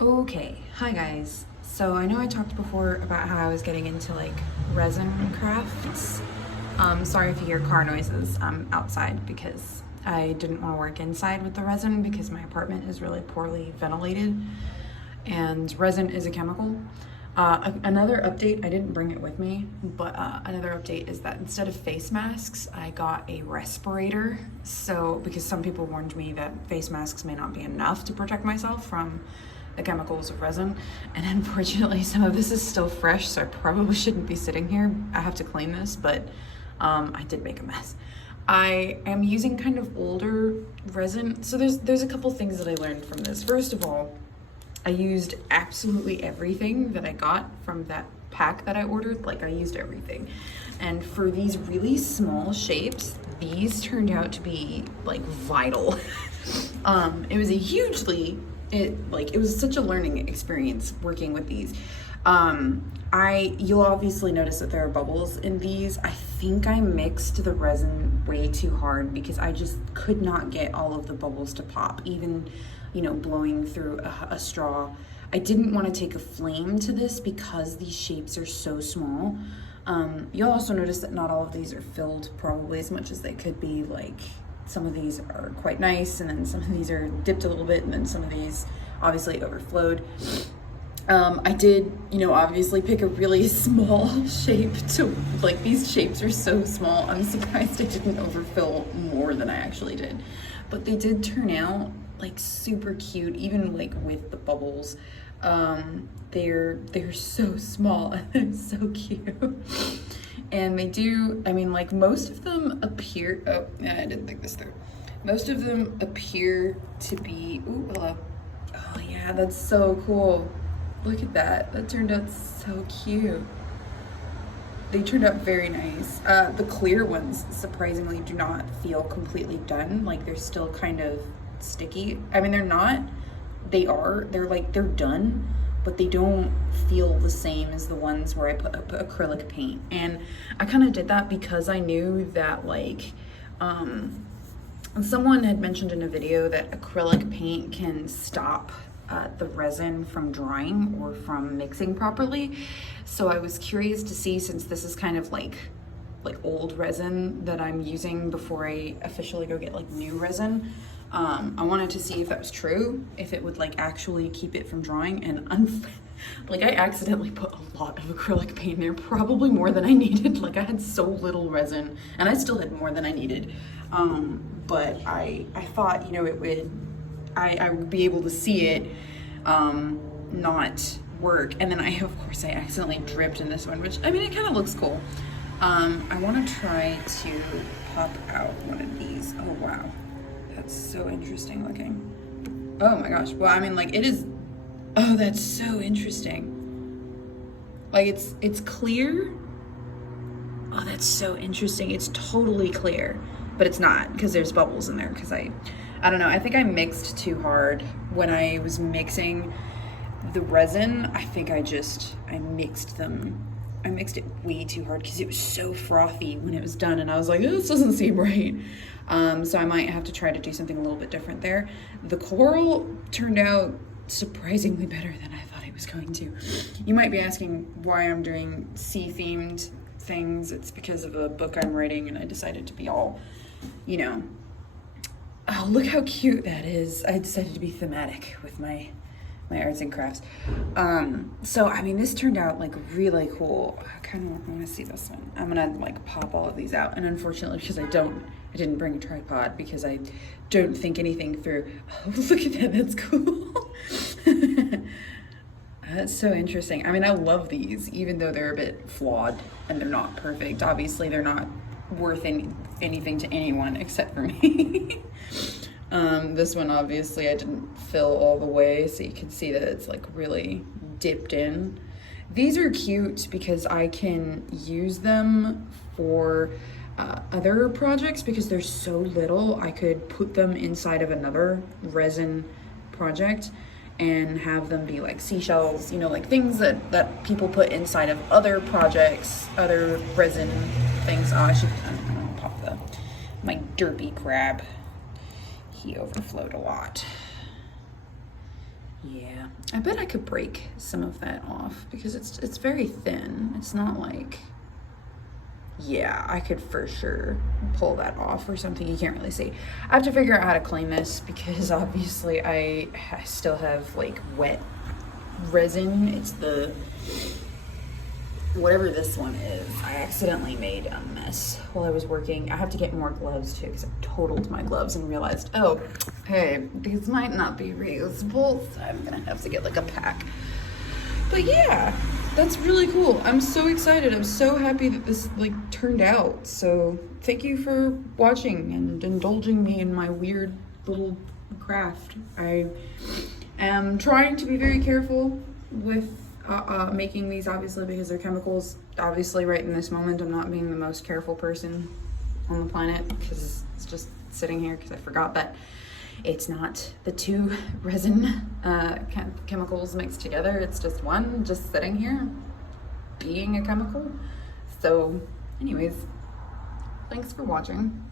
Okay, hi guys. So I know I talked before about how I was getting into like resin crafts. Sorry if you hear car noises. I'm outside because I didn't want to work inside with the resin because my apartment is really poorly ventilated and resin is a chemical. Another update, I didn't bring it with me, but another update is that instead of face masks, I got a respirator. So, because some people warned me that face masks may not be enough to protect myself from the chemicals of resin. And unfortunately, some of this is still fresh, so I probably shouldn't be sitting here. I have to clean this, but I did make a mess. I am using kind of older resin. So there's a couple things that I learned from this. First of all, I used absolutely everything that I got from that pack that I ordered. Like, I used everything. And for these really small shapes, these turned out to be like vital. It was a hugely, it was such a learning experience working with these. You'll obviously notice that there are bubbles in these. I think I mixed the resin way too hard because I just could not get all of the bubbles to pop, even, blowing through a straw. I didn't want to take a flame to this because these shapes are so small. You'll also notice that not all of these are filled probably as much as they could be. Like, some of these are quite nice, and then some of these are dipped a little bit, and then some of these obviously overflowed. I did, obviously pick a really small shape to, like, these shapes are so small. I'm surprised I didn't overfill more than I actually did. But they did turn out, like, super cute, even, like, with the bubbles. They're so small and they're so cute. And they do, like, most of them appear, I didn't think this through. Most of them appear to be, ooh, hello. Oh yeah, that's so cool. Look at that. That turned out so cute. They turned out very nice. The clear ones, surprisingly, do not feel completely done. Like, they're still kind of sticky. They're not. They're done, but they don't feel the same as the ones where I put acrylic paint. And I kind of did that because I knew that, like, someone had mentioned in a video that acrylic paint can stop the resin from drying or from mixing properly. So I was curious to see, since this is kind of like old resin that I'm using before I officially go get like new resin, I wanted to see if that was true, if it would like actually keep it from drying. And I accidentally put a lot of acrylic paint in there, probably more than I needed. Like, I had so little resin, and I still had more than I needed. But I thought, I would be able to see it not work. And then I accidentally dripped in this one, which, it kind of looks cool. I want to try to pop out one of these. Oh, wow. That's so interesting looking. Oh my gosh. Well, it is, oh, that's so interesting. Like, it's clear. Oh, that's so interesting. It's totally clear, but it's not, because there's bubbles in there, because I don't know. I think I mixed too hard when I was mixing the resin. I think I mixed them. I mixed it way too hard because it was so frothy when it was done, and I was like, this doesn't seem right. So I might have to try to do something a little bit different there. The coral turned out surprisingly better than I thought it was going to. You might be asking why I'm doing sea-themed things. It's because of a book I'm writing, and I decided to be all, oh, look how cute that is. I decided to be thematic with my arts and crafts. So this turned out like really cool. I kind of want to see this one. I'm gonna like pop all of these out, and unfortunately, because I didn't bring a tripod because I don't think anything through. Oh, look at that. That's cool. That's so interesting. I love these, even though they're a bit flawed and they're not perfect. Obviously, they're not worth anything to anyone except for me. This one, obviously, I didn't fill all the way, so you can see that it's like really dipped in. These are cute because I can use them for other projects because they're so little. I could put them inside of another resin project and have them be like seashells, like things that people put inside of other projects, other resin things. Oh, I'm gonna pop my derpy crab. He overflowed a lot. Yeah, I bet I could break some of that off because it's very thin. It's not like, yeah, I could for sure pull that off or something. You can't really see. I have to figure out how to clean this because obviously I still have like wet resin. It's the, whatever this one is, I accidentally made a mess while I was working. I have to get more gloves too because I totaled my gloves and realized, oh, hey, these might not be reusable, so I'm gonna have to get like a pack. But yeah, that's really cool. I'm so excited. I'm so happy that this like turned out. So thank you for watching and indulging me in my weird little craft. I am trying to be very careful with making these, obviously, because they're chemicals. Obviously, right in this moment, I'm not being the most careful person on the planet because it's just sitting here because I forgot that it's not the two resin chemicals mixed together. It's just one just sitting here being a chemical. So anyways, thanks for watching.